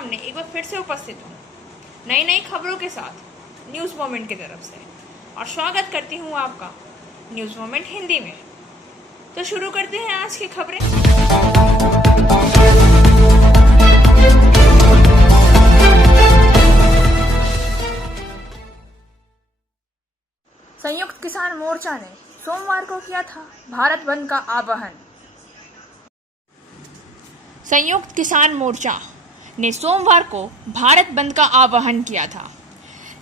सामने एक बार फिर से उपस्थित हूँ नई नई खबरों के साथ न्यूज़ मोमेंट की तरफ से, और स्वागत करती हूँ आपका न्यूज़ मोमेंट हिंदी में। तो शुरू करते हैं आज की खबरें। संयुक्त किसान मोर्चा ने सोमवार को किया था भारत बंद का आह्वान। संयुक्त किसान मोर्चा ने सोमवार को भारत बंद का आह्वान किया था,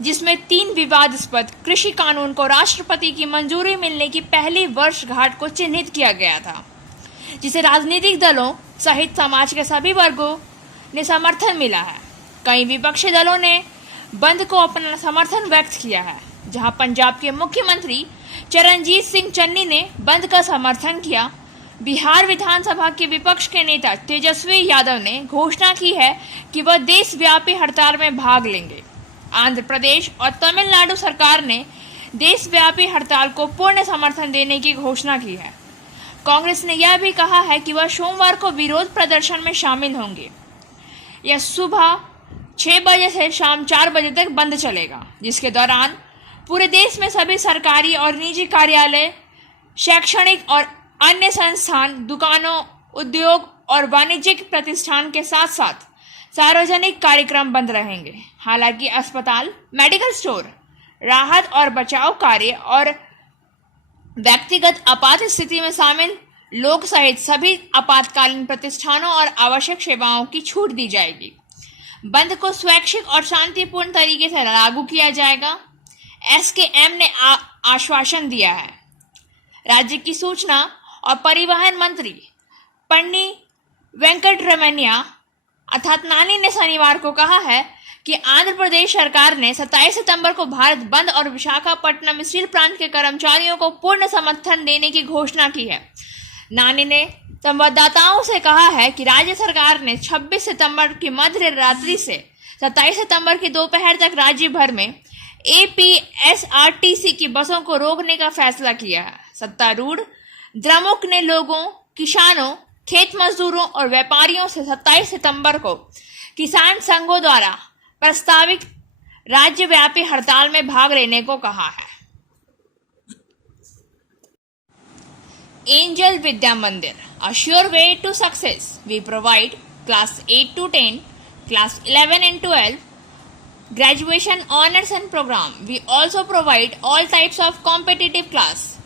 जिसमें 3 विवादास्पद कृषि कानून को राष्ट्रपति की मंजूरी मिलने की पहली वर्षगांठ को चिन्हित किया गया था, जिसे राजनीतिक दलों सहित समाज के सभी वर्गों ने समर्थन मिला है। कई विपक्षी दलों ने बंद को अपना समर्थन व्यक्त किया है, जहां पंजाब के मुख्यमंत्री चरणजीत सिंह चन्नी ने बंद का समर्थन किया। बिहार विधानसभा के विपक्ष के नेता तेजस्वी यादव ने घोषणा की है कि वह देशव्यापी हड़ताल में भाग लेंगे। आंध्र प्रदेश और तमिलनाडु सरकार ने देशव्यापी हड़ताल को पूर्ण समर्थन देने की घोषणा की है। कांग्रेस ने यह भी कहा है कि वह सोमवार को विरोध प्रदर्शन में शामिल होंगे। यह सुबह 6 बजे से शाम 4 बजे तक बंद चलेगा, जिसके दौरान पूरे देश में सभी सरकारी और निजी कार्यालय, शैक्षणिक और अन्य संस्थान, दुकानों, उद्योग और वाणिज्यिक प्रतिष्ठान के साथ साथ सार्वजनिक कार्यक्रम बंद रहेंगे। हालांकि अस्पताल, मेडिकल स्टोर, राहत और बचाव कार्य और व्यक्तिगत आपात स्थिति में शामिल लोग सहित सभी आपातकालीन प्रतिष्ठानों और आवश्यक सेवाओं की छूट दी जाएगी। बंद को स्वैच्छिक और शांतिपूर्ण तरीके से लागू किया जाएगा, एसकेएम ने आश्वासन दिया है। राज्य की सूचना और परिवहन मंत्री पन्नी वेंकटरमैया अर्थात नानी ने शनिवार को कहा है कि आंध्र प्रदेश सरकार ने 27 सितंबर को भारत बंद और विशाखापट्टनम स्टील प्लांट के कर्मचारियों को पूर्ण समर्थन देने की घोषणा की है। नानी ने संवाददाताओं से कहा है कि राज्य सरकार ने 26 सितंबर की मध्य रात्रि से 27 सितंबर की दोपहर तक राज्य भर में एपीएसआरटीसी की बसों को रोकने का फैसला किया है। सत्तारूढ़ द्रमुक ने लोगों, किसानों, खेत मजदूरों और व्यापारियों से 27 सितंबर को किसान संघों द्वारा प्रस्तावित राज्यव्यापी हड़ताल में भाग लेने को कहा है। एंजल विद्या मंदिर, a sure way to success. We provide class 8 to 10, class 11 and 12, graduation honors and program. We also provide all types of competitive class.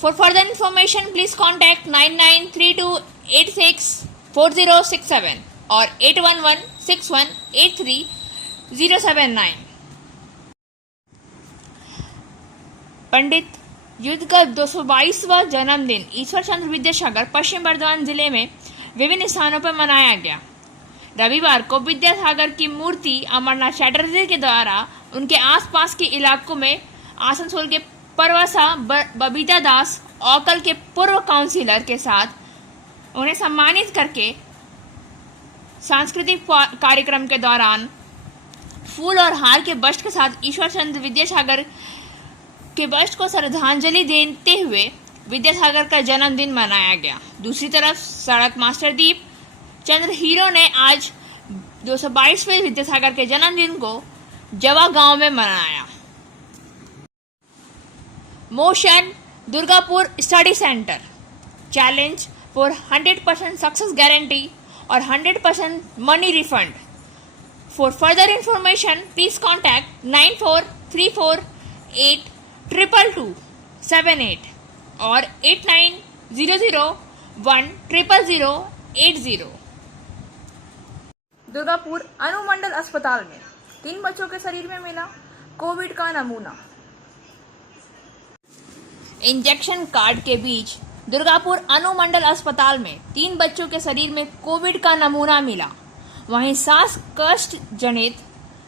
For further information, please contact 9932864067 or 8116183079. पंडित युद्ध का 222वां जन्मदिन ईश्वर चंद्र विद्यासागर पश्चिम बर्धमान जिले में विभिन्न स्थानों पर मनाया गया। रविवार को विद्यासागर की मूर्ति अमरनाथ चटर्जी के द्वारा उनके आसपास के इलाकों में आसनसोल के परवासा बबीता दास औकल के पूर्व काउंसिलर के साथ उन्हें सम्मानित करके सांस्कृतिक कार्यक्रम के दौरान फूल और हार के बस्ट के साथ ईश्वर चंद्र विद्यासागर के बस्ट को श्रद्धांजलि देते हुए विद्यासागर का जन्मदिन मनाया गया। दूसरी तरफ सड़क मास्टर दीप चंद्र हीरो ने आज 222वें विद्यासागर के जन्मदिन को जवा गांव में मनाया। Motion Durgapur study centre challenge for 100% success guarantee और 100% money refund. For further information please contact 9434822278 और 8900100080। दुर्गापुर अनुमंडल अस्पताल में 3 बच्चों के शरीर में मिला कोविड का नमूना। इंजेक्शन कार्ड के बीच दुर्गापुर अनुमंडल अस्पताल में 3 बच्चों के शरीर में कोविड का नमूना मिला। वहीं सांस कष्ट जनित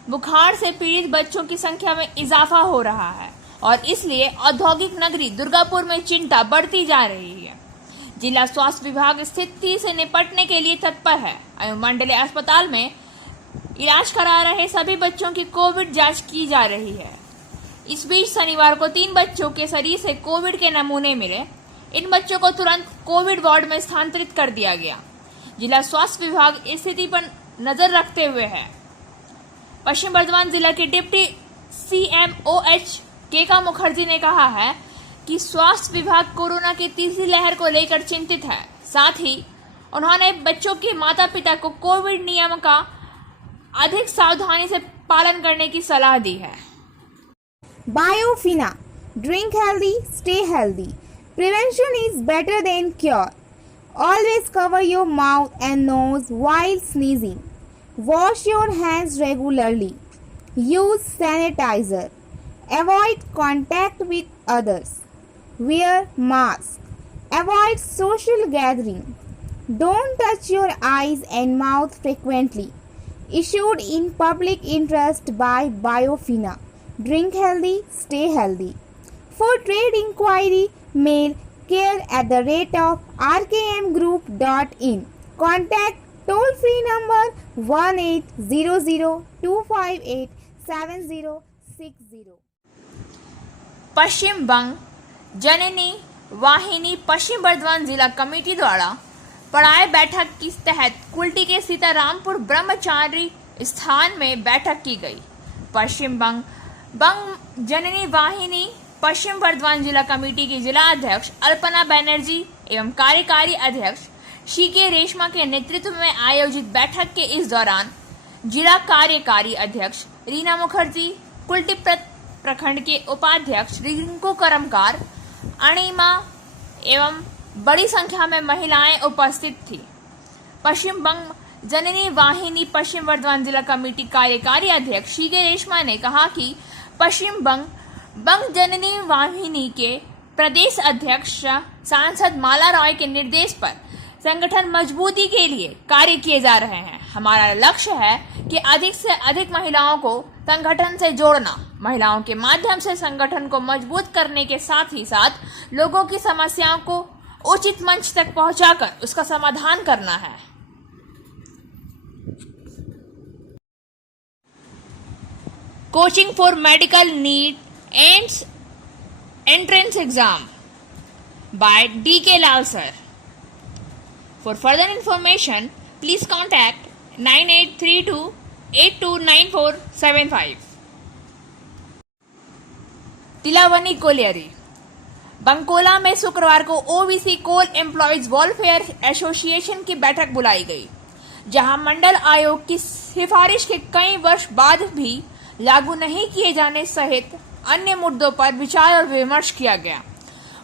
बुखार से पीड़ित बच्चों की संख्या में इजाफा हो रहा है और इसलिए औद्योगिक नगरी दुर्गापुर में चिंता बढ़ती जा रही है। जिला स्वास्थ्य विभाग स्थिति से निपटने के लिए तत्पर है। अनुमंडलीय अस्पताल में इलाज करा रहे सभी बच्चों की कोविड जांच की जा रही है। इस बीच शनिवार को 3 बच्चों के शरीर से कोविड के नमूने मिले। इन बच्चों को तुरंत कोविड वार्ड में स्थानांतरित कर दिया गया। जिला स्वास्थ्य विभाग स्थिति पर नजर रखते हुए है। पश्चिम बर्धमान जिला के डिप्टी CMOH केका मुखर्जी ने कहा है कि स्वास्थ्य विभाग कोरोना की तीसरी लहर को लेकर चिंतित है। साथ ही उन्होंने बच्चों के माता पिता को कोविड नियम का अधिक सावधानी से पालन करने की सलाह दी है। Biofina. Drink healthy, stay healthy. Prevention is better than cure. Always cover your mouth and nose while sneezing. Wash your hands regularly. Use sanitizer. Avoid contact with others. Wear mask. Avoid social gathering. Don't touch your eyes and mouth frequently. Issued in public interest by Biofina. Drink healthy, stay healthy. For trade inquiry, mail care@rkmgroup.in. Contact toll-free number 1800-258-7060. Paschim Banga जननी वाहिनी पश्चिम बर्धमान जिला committee द्वारा पढ़ाई बैठक के तहत कुल्टी के सीतारामपुर ब्रह्मचारी स्थान में बैठक की गई। पश्चिम बंग जननी वाहिनी पश्चिम बर्धमान जिला कमेटी की जिला अध्यक्ष अल्पना बनर्जी एवं कार्यकारी अध्यक्ष CK रेशमा के नेतृत्व में आयोजित बैठक के इस दौरान जिला कार्यकारी अध्यक्ष रीना मुखर्जी, कुल्टी प्रखंड के उपाध्यक्ष रिंकू करमकार, अणिमा एवं बड़ी संख्या में महिलाएं उपस्थित थी। पश्चिम बंग जननी वाहिनी पश्चिम बर्धमान जिला कमेटी कार्यकारी अध्यक्ष CK रेशमा ने कहा कि पश्चिम बंग जननी वाहिनी के प्रदेश अध्यक्ष सांसद माला रॉय के निर्देश पर संगठन मजबूती के लिए कार्य किए जा रहे हैं। हमारा लक्ष्य है कि अधिक से अधिक महिलाओं को संगठन से जोड़ना, महिलाओं के माध्यम से संगठन को मजबूत करने के साथ ही साथ लोगों की समस्याओं को उचित मंच तक पहुंचाकर उसका समाधान करना है। Coaching for medical neat and entrance exam by DK Lal sir. For further information, please contact 9832829475. Tilawani colliery Bankola में शुक्रवार को OBC coal employees welfare association की बैठक बुलाई गई, जहां मंडल आयोग की सिफारिश के कई वर्ष बाद भी लागू नहीं किए जाने सहित अन्य मुद्दों पर विचार और विमर्श किया गया।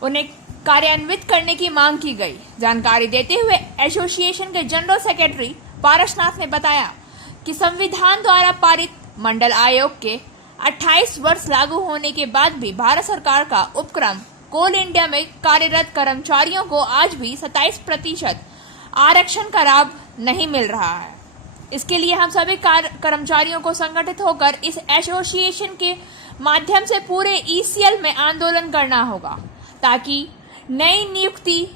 उन्हें कार्यान्वित करने की मांग की गई। जानकारी देते हुए एसोसिएशन के जनरल सेक्रेटरी पारसनाथ ने बताया कि संविधान द्वारा पारित मंडल आयोग के 28 वर्ष लागू होने के बाद भी भारत सरकार का उपक्रम कोल इंडिया में कार्यरत कर्मचारियों को आज भी 27% आरक्षण का लाभ नहीं मिल रहा है। इसके लिए हम सभी कर्मचारियों को संगठित होकर इस एसोसिएशन के माध्यम से पूरे ECL में आंदोलन करना होगा, ताकि नई नियुक्ति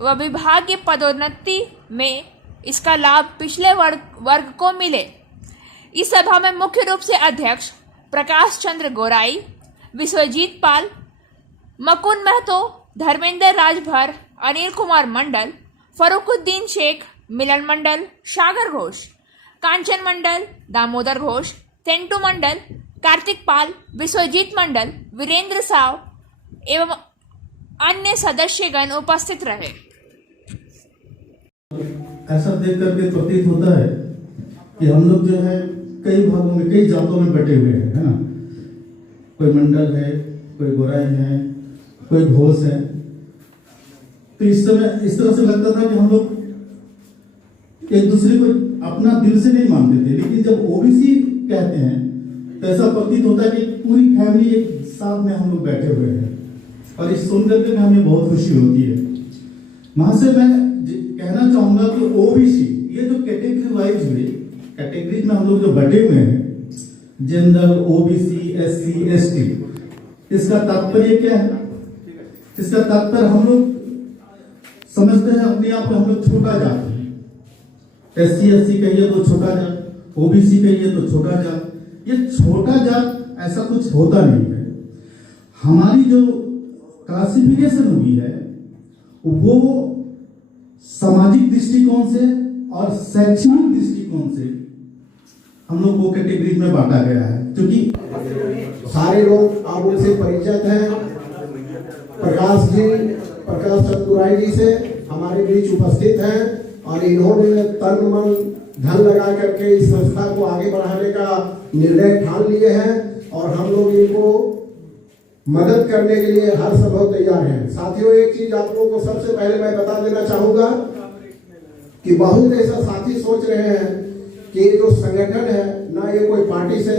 व विभागीय पदोन्नति में इसका लाभ पिछले वर्ग को मिले। इस सभा में मुख्य रूप से अध्यक्ष प्रकाश चंद्र गोराई, विश्वजीत पाल, मकुन महतो, धर्मेंद्र राजभर, अनिल कुमार मंडल, फरुखुद्दीन शेख, मिलन मंडल, सागर घोष, कांचन मंडल, दामोदर घोष, तेंटू मंडल, कार्तिक पाल, विश्वजीत मंडल, वीरेंद्र साव एवं अन्य सदस्यगण उपस्थित रहे। ऐसा देख करके प्रतीत होता है कि हम लोग जो है कई भागों में, कई जातों में बटे हुए हैं, है ना। कोई मंडल है, कोई गोराई है, कोई घोष है। तो इस समय इस तरह से लगता था कि हम लोग एक दूसरे को अपना दिल से नहीं मानते थे, लेकिन जब OBC कहते हैं तो ऐसा प्रतीत होता है कि पूरी फैमिली एक साथ में हम लोग बैठे हुए हैं, और इस सुनकर के हमें बहुत खुशी होती है। वहां से मैं कहना चाहूंगा कि OBC ये जो कैटेगरी वाइज हुई, कैटेगरीज में हम लोग जो बटे हुए हैं, जनरल, OBC, SC, ST, इसका तात्पर्य क्या है? इसका तात्पर्य हम लोग समझते हैं अपने आप को हम लोग छोटा जात है। SC कहिए तो छोटा जात, OBC कहिए तो छोटा जात। ये छोटा जात ऐसा कुछ होता नहीं है। हमारी जो क्लासिफिकेशन हुई है वो सामाजिक दृष्टिकोण से और शैक्षणिक दृष्टिकोण से हम लोग को कैटेगरी में बांटा गया है, क्योंकि सारे लोग आप उनसे परिचित हैं। प्रकाश चंदुराई जी से हमारे बीच उपस्थित हैं और इन्होंने तन मन धन लगा करके इस संस्था को आगे बढ़ाने का निर्णय ठान लिए हैं और हम लोग इनको मदद करने के लिए हर संभव तैयार हैं। साथियों, एक चीज आप लोगों को सबसे पहले मैं बता देना चाहूंगा कि बहुत ऐसा साथी सोच रहे हैं कि ये जो संगठन है ना ये कोई पार्टी से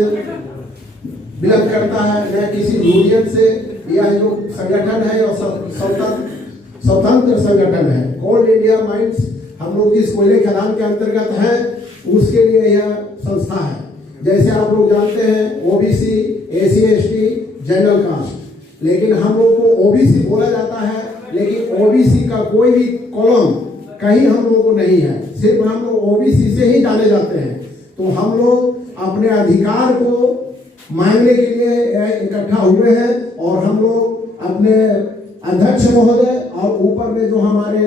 बिलोंग करता है न किसी यूनियन से, यह जो संगठन है और स्वतंत्र संगठन है। कोल इंडिया माइंस हम लोग जिस कोयले खदान के अंतर्गत है उसके लिए यह संस्था है। जैसे आप लोग जानते हैं OBC, AC, ST, general caste, लेकिन हम लोग को ओबीसी बोला जाता है, लेकिन ओबीसी का कोई भी कॉलम कहीं हम लोगों को नहीं है, सिर्फ हम लोग ओबीसी से ही जाने जाते हैं। तो हम लोग अपने अधिकार को मांगने के लिए इकट्ठा हुए हैं और हम लोग अपने अध्यक्ष महोदय और ऊपर में जो हमारे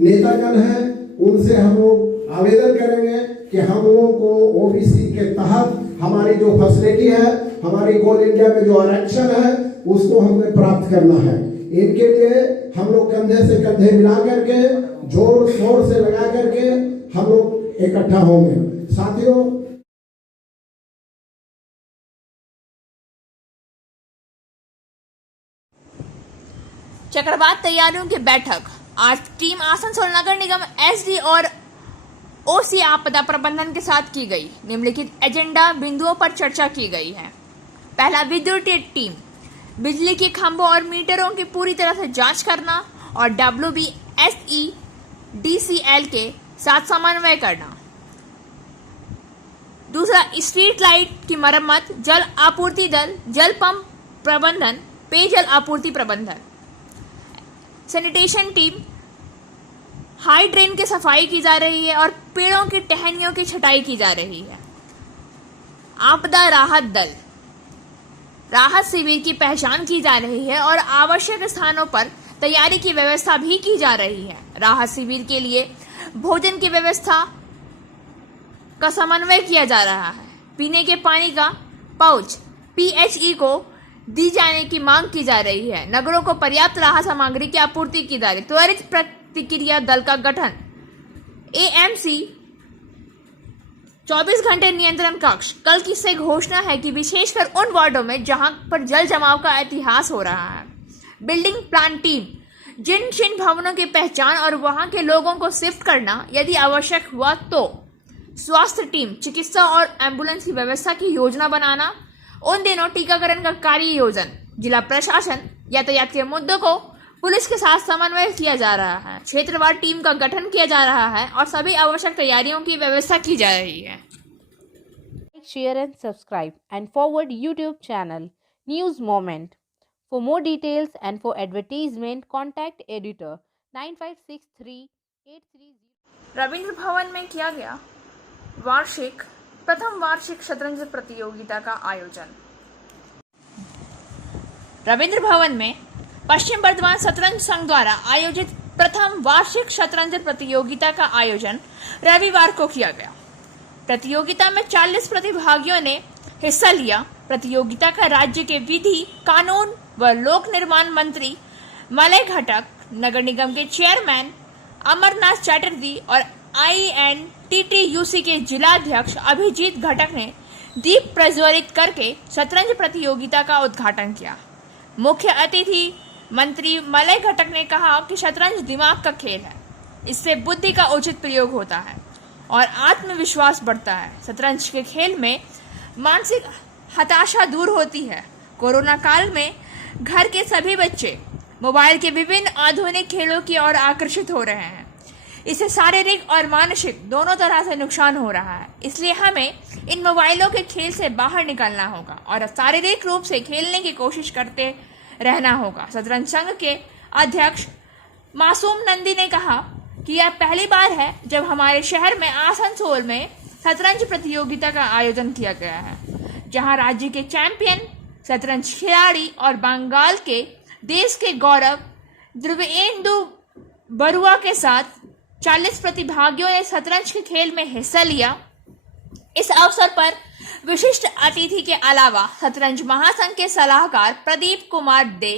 नेतागण हैं उनसे हम लोग आवेदन करेंगे कि हम लोगों को ओबीसी के तहत हमारी जो फैसिलिटी है, हमारी कोल इंडिया में जो आरक्षण है उसको हमें प्राप्त करना है। इनके लिए हम लोग कंधे से कंधे मिला करके जोर शोर से लगा करके हम लोग इकट्ठा होंगे। साथियों, चक्रवात तैयारियों की बैठक आज टीम आसनसोल नगर निगम एसडी और ओसी आपदा प्रबंधन के साथ की गई। निम्नलिखित एजेंडा बिंदुओं पर चर्चा की गई है। पहला, विद्युत टीम बिजली के खंभों और मीटरों की पूरी तरह से जांच करना और WBSEDCL के साथ समन्वय करना। दूसरा, स्ट्रीट लाइट की मरम्मत, जल आपूर्ति दल, जल पंप प्रबंधन, पेयजल आपूर्ति प्रबंधन। सैनिटेशन टीम, हाई ड्रेन की सफाई की जा रही है और पेड़ों की टहनियों की छटाई की जा रही है। आपदा राहत दल, राहत शिविर की पहचान की जा रही है और आवश्यक स्थानों पर तैयारी की व्यवस्था भी की जा रही है। राहत शिविर के लिए भोजन की व्यवस्था का समन्वय किया जा रहा है। पीने के पानी का पाउच PHE को दी जाने की मांग की जा रही है। नगरों को पर्याप्त राहत सामग्री की आपूर्ति की जा रही है। त्वरित प्रतिक्रिया दल का गठन, AMC 24 घंटे नियंत्रण कक्ष। कल की से घोषणा है कि विशेषकर उन वार्डों में जहां पर जल जमाव का इतिहास हो रहा है। बिल्डिंग प्लान टीम, जिन जिन भवनों की पहचान और वहां के लोगों को शिफ्ट करना यदि आवश्यक हुआ तो। स्वास्थ्य टीम, चिकित्सा और एम्बुलेंस की व्यवस्था की योजना बनाना। उन दिनों टीकाकरण का कार्य योजन। जिला प्रशासन, यातायात के मुद्दों को पुलिस के साथ समन्वय किया जा रहा है। क्षेत्रवार टीम का गठन किया जा रहा है और सभी आवश्यक तैयारियों की व्यवस्था की जा रही है। Share and subscribe and forward YouTube channel News Moment. For more details and for advertisement, contact editor 956383. Ravindra Bhavan में किया गया प्रथम वार्षिक शतरंज प्रतियोगिता का आयोजन। रविंद्र भवन में पश्चिम बर्धमान शतरंज संघ द्वारा आयोजित प्रथम वार्षिक शतरंज प्रतियोगिता का आयोजन रविवार को किया गया। प्रतियोगिता में 40 प्रतिभागियों ने हिस्सा लिया। प्रतियोगिता का राज्य के विधि, कानून व लोक निर्माण मंत्री मलय घटक, नगर निगम के चेयरमैन अमरनाथ चैटर्जी और INTTUC के जिलाध्यक्ष अभिजीत घटक ने दीप प्रज्वलित करके शतरंज प्रतियोगिता का उद्घाटन किया। मुख्य अतिथि मंत्री मलय घटक ने कहा कि शतरंज दिमाग का खेल है, इससे बुद्धि का उचित प्रयोग होता है और आत्मविश्वास बढ़ता है। शतरंज के खेल में मानसिक हताशा दूर होती है। कोरोना काल में घर के सभी बच्चे मोबाइल के विभिन्न आधुनिक खेलों की ओर आकर्षित हो रहे हैं। इससे शारीरिक और मानसिक दोनों तरह से नुकसान हो रहा है। इसलिए हमें इन मोबाइलों के खेल से बाहर निकलना होगा और शारीरिक रूप से खेलने की कोशिश करते रहना होगा। शतरंज संघ के अध्यक्ष मासूम नंदी ने कहा कि यह पहली बार है जब हमारे शहर में आसनसोल में शतरंज प्रतियोगिता का आयोजन किया गया है, जहां राज्य के चैंपियन शतरंज खिलाड़ी और बंगाल के देश के गौरव द्रविडेंदु बरुआ के साथ 40 प्रतिभागियों ने शतरंज के खेल में हिस्सा लिया। इस अवसर पर विशिष्ट अतिथि के अलावा शतरंज महासंघ के सलाहकार प्रदीप कुमार दे,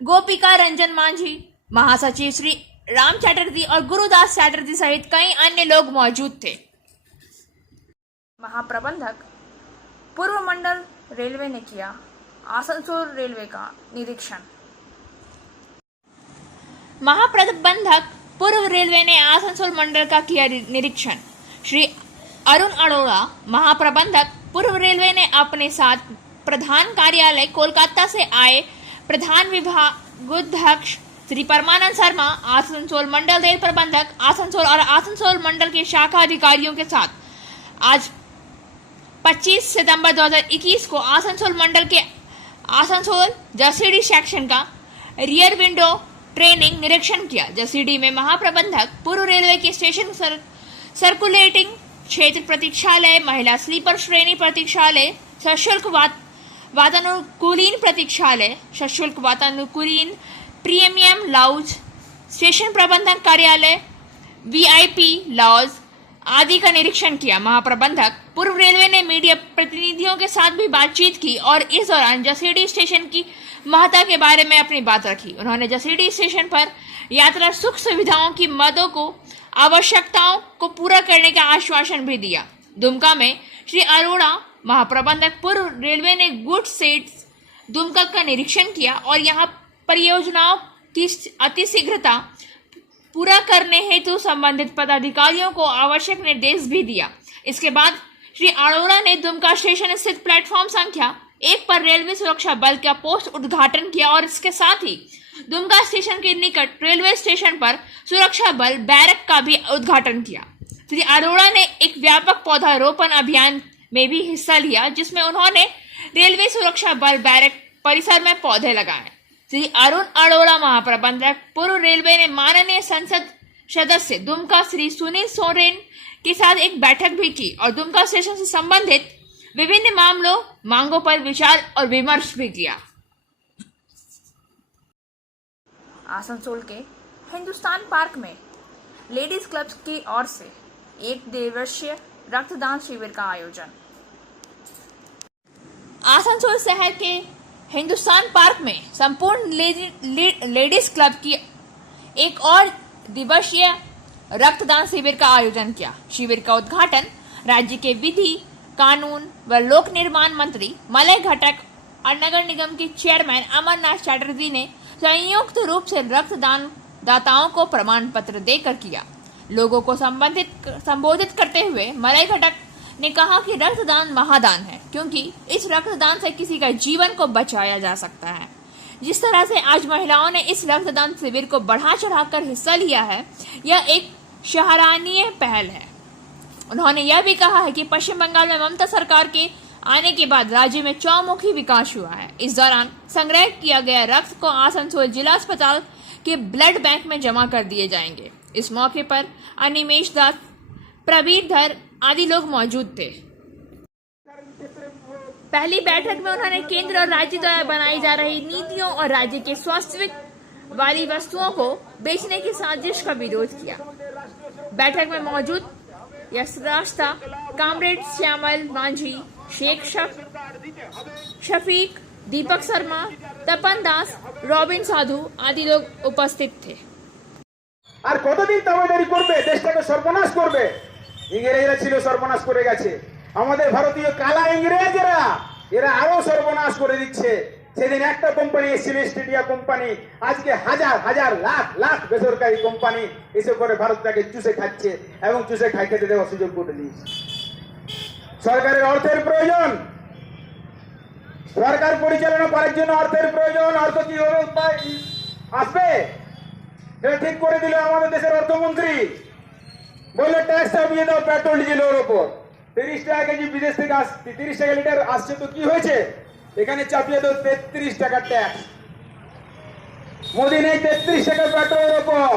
गोपिका रंजन मांझी, महासचिव श्री राम चैटर्जी और गुरुदास चैटर्जी सहित कई अन्य लोग मौजूद थे। महाप्रबंधक पूर्व मंडल रेलवे ने किया आसनसोल रेलवे का निरीक्षण। महाप्रबंधक पूर्व रेलवे ने आसनसोल मंडल का किया निरीक्षण। श्री अरुण अरोड़ा, महाप्रबंधक पूर्व रेलवे ने अपने साथ प्रधान कार्यालय कोलकाता से आए प्रधान विभागाध्यक्ष श्री परमानंद शर्मा, आसनसोल मंडल रेल प्रबंधक आसनसोल और आसनसोल मंडल के शाखा अधिकारियों के साथ आज 25 सितंबर 2021 को आसनसोल मंडल के आसनसोल जसीडी सेक्शन का रियर विंडो ट्रेनिंग निरीक्षण किया। जसीडी में महाप्रबंधक पूर्व रेलवे के स्टेशन सर्कुलेटिंग क्षेत्र प्रतीक्षालय, महिला स्लीपर श्रेणी प्रतीक्षालय, सशुल्क वातानुकूलित प्रतीक्षालय, सशुल्क वातानुकूलित प्रीमियम लाउंज, स्टेशन प्रबंधन कार्यालय, वीआईपी लॉज आदि का निरीक्षण किया। महाप्रबंधक पूर्व रेलवे ने मीडिया प्रतिनिधियों के साथ भी बातचीत की और इस दौरान जसीडी स्टेशन की महत्ता के बारे में अपनी बात रखी। उन्होंने जसीडी स्टेशन पर यात्रा सुख सुविधाओं की मदों को आवश्यकताओं को पूरा करने का आश्वासन भी दिया। दुमका में श्री अरोड़ा, महाप्रबंधक पूर्व रेलवे ने गुड सेट्स दुमका का निरीक्षण किया और यहाँ परियोजनाओं की अतिशीघ्रता पूरा करने हेतु संबंधित पदाधिकारियों को आवश्यक निर्देश भी दिया। इसके बाद श्री अरोड़ा ने दुमका स्टेशन स्थित प्लेटफॉर्म संख्या 1 पर रेलवे सुरक्षा बल का पोस्ट उद्घाटन किया और इसके साथ ही दुमका स्टेशन के निकट रेलवे स्टेशन पर सुरक्षा बल बैरक का भी उद्घाटन किया। श्री अरोड़ा ने एक व्यापक पौधारोपण अभियान में भी हिस्सा लिया, जिसमें उन्होंने रेलवे सुरक्षा बल बैरक परिसर में पौधे लगाए। श्री अरुण अरोड़ा, महाप्रबंधक पूर्व रेलवे ने माननीय संसद सदस्य दुमका श्री सुनील सोरेन के साथ एक बैठक भी की और दुमका स्टेशन से संबंधित विभिन्न मांगों पर विचार और विमर्श भी किया। आसनसोल के हिंदुस्तान पार्क में लेडीज क्लब की ओर से एक दिवसीय रक्तदान शिविर का आयोजन। आसनसोल शहर के हिंदुस्तान पार्क में संपूर्ण लेडीज क्लब की एक और दिवसीय रक्तदान शिविर का आयोजन किया। शिविर का उद्घाटन राज्य के विधि, कानून व लोक निर्माण मंत्री मलय घटक और नगर निगम के चेयरमैन अमरनाथ चैटर्जी ने संयुक्त रूप से रक्तदान दाताओं को प्रमाण पत्र देकर किया। लोगों को संबोधित करते हुए मलय घटक ने कहा कि रक्तदान महादान है, क्योंकि इस रक्तदान से किसी का जीवन को बचाया जा सकता है। जिस तरह से आज महिलाओं ने इस रक्तदान शिविर को बढ़ा चढ़ाकर हिस्सा लिया है, यह एक सराहनीय पहल है। उन्होंने यह भी कहा है कि पश्चिम बंगाल में ममता सरकार के आने के बाद राज्य में चौमुखी विकास हुआ है। इस दौरान संग्रह किया गया रक्त को आसनसोल जिला अस्पताल के ब्लड बैंक में जमा कर दिए जाएंगे। इस मौके पर अनिमेश दास, प्रवीर धर आदि लोग मौजूद थे। पहली बैठक में उन्होंने केंद्र और राज्य द्वारा बनाई जा रही नीतियों और राज्य के स्वास्थ्य वाली वस्तुओं को बेचने की साजिश का विरोध किया। बैठक में मौजूद यशरास्ता, कामरेड श्यामल मांझी, शेख शफीक, दीपक शर्मा, तपन दास, रॉबिन साधु आदि लोग उपस्थित थे। আর কতদিন তাবেদারি করবে, দেশটাকে সর্বনাশ করবে। ইংরেজরা ছিল সর্বনাশ করে গেছে, আমাদের ভারতীয় কালা ইংরেজরা এরা আরো সর্বনাশ করে দিচ্ছে। সেদিন একটা কোম্পানি এসেছিল, স্টেডিয়া কোম্পানি, আজকে হাজার হাজার লাখ লাখ বেসরকারি কোম্পানি এসে করে ভারতটাকে চুষে খাচ্ছে এবং চুষে খাই খেতে দেওয়ার সুযোগ করে দিয়েছে। সরকারের অর্থের প্রয়োজন, সরকার পরিচালনা করার জন্য অর্থের প্রয়োজন। অর্থ কিভাবে আসবে এটা ঠিক করে দিল আমাদের দেশের অর্থমন্ত্রী। বললো ট্যাক্স চাপিয়ে দাও পেট্রোল ডিজেলের উপর, 30 টাকা কেজি বিদেশ থেকে আসছে, 30 টাকা লিটার আসছে, তো কি হয়েছে এখানে চাপিয়ে দাও 33 টাকা ট্যাক্স। মোদি নেই 33 টাকা পেট্রোলের উপর,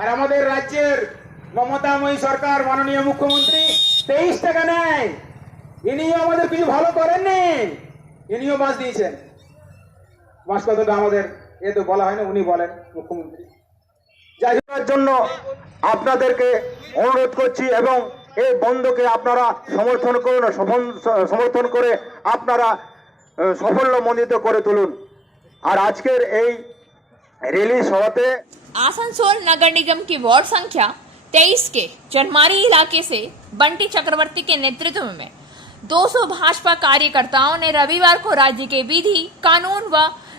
আর আমাদের রাজ্যের মমতাময়ী সরকার মাননীয় মুখ্যমন্ত্রী 23 টাকা নেয়। ইনিও আমাদের কিছু ভালো করেননি, ইনিও বাস দিয়েছেন। বাস কথাটা আমাদের এ তো বলা হয় না, উনি বলেন মুখ্যমন্ত্রী। যাই হোক, জন্য আপনাদেরকে অনুরোধ করছি এবং এই বন্ধকে আপনারা সমর্থন করুন, সমর্থন করে আপনারা সাফল্যমণ্ডিত করে তুলুন। আর আজকের এই র্যালি সভাতে आसनसोल नगर निगम की वार्ड संख्या 23 के जनमारी इलाके से बंटी चक्रवर्ती के नेतृत्व में 200 भाजपा कार्यकर्ताओं ने रविवार को राज्य के विधि कानून व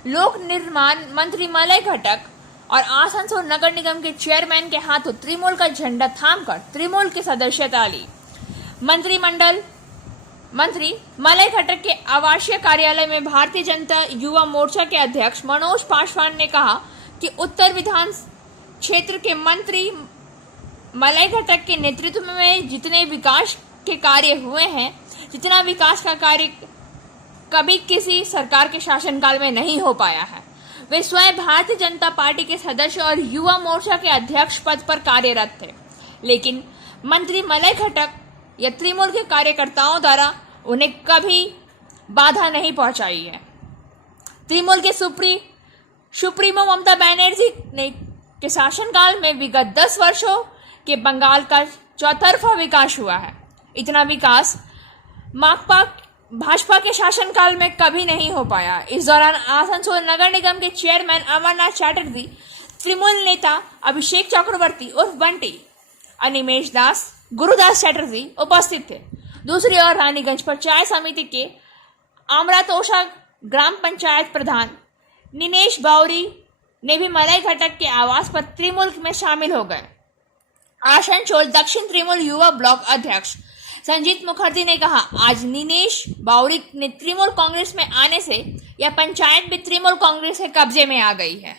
लोक निर्माण मंत्री मलय घटक और आसनसोल नगर निगम के चेयरमैन के हाथों त्रिमूल का झंडा थामकर त्रिमूल की सदस्यता ली। मंत्री मलय घटक के आवासीय कार्यालय में भारतीय जनता युवा मोर्चा के अध्यक्ष मनोज पासवान ने कहा कि उत्तर विधान क्षेत्र के मंत्री मलय घटक के नेतृत्व में जितने विकास के कार्य हुए हैं, जितना विकास का कार्य कभी किसी सरकार के शासनकाल में नहीं हो पाया है। वे स्वयं भारतीय जनता पार्टी के सदस्य और युवा मोर्चा के अध्यक्ष पद पर कार्यरत थे, लेकिन मंत्री मलय घटक या त्रिमूल के कार्यकर्ताओं द्वारा उन्हें कभी बाधा नहीं पहुंचाई है। त्रिमूल के सुप्रीमो ममता बनर्जी ने के शासनकाल में विगत 10 वर्षों के बंगाल का चौतरफा विकास हुआ है। इतना विकास माकपा भाजपा के शासनकाल में कभी नहीं हो पाया। इस दौरान आसनसोल नगर निगम के चेयरमैन अमरनाथ चैटर्जी, त्रिमूल नेता अभिषेक चक्रवर्ती उर्फ बंटी, अनिमेश दास, गुरुदास चैटर्जी उपस्थित थे। दूसरी ओर रानीगंज पंचायत समिति के आमरातोषा ग्राम पंचायत प्रधान निनेश बावरी ने भी मलय घटक के आवास पर त्रिमूल में शामिल हो गए। आसनसोल दक्षिण त्रिमूल युवा ब्लॉक अध्यक्ष संजीत मुखर्जी ने कहा, आज निनेश बावरी ने त्रिमूल कांग्रेस में आने से यह पंचायत भी त्रिमूल कांग्रेस के कब्जे में आ गई है।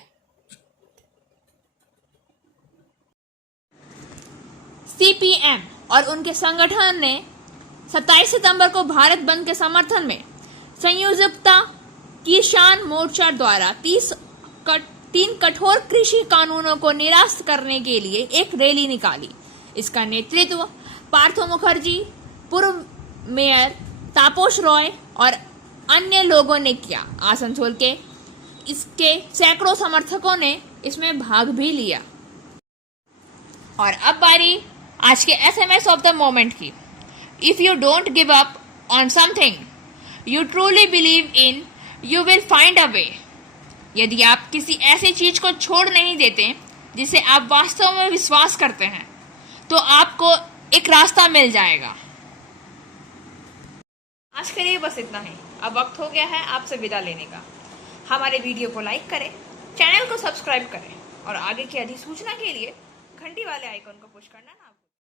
सीपीएम और उनके संगठन ने 27 सितंबर को भारत बंद के समर्थन में संयुक्ता किसान मोर्चा द्वारा 3 कठोर कृषि कानूनों को निरस्त करने के लिए एक रैली निकाली। इसका नेतृत्व पार्थो मुखर्जी, पूर्व मेयर तापोश रॉय और अन्य लोगों ने किया। आसनसोल के इसके सैकड़ों समर्थकों ने इसमें भाग भी लिया। और अब बारी आज के SMS ऑफ द मोमेंट की। If you don't give up on something you truly believe in, you will find a way. यदि आप किसी ऐसी चीज को छोड़ नहीं देते जिसे आप वास्तव में विश्वास करते हैं, तो आपको एक रास्ता मिल जाएगा। आज के लिए बस इतना ही। अब वक्त हो गया है आपसे विदा लेने का। हमारे वीडियो को लाइक करें, चैनल को सब्सक्राइब करें और आगे की अधिसूचना के लिए घंटी वाले आइकन को पुश करना ना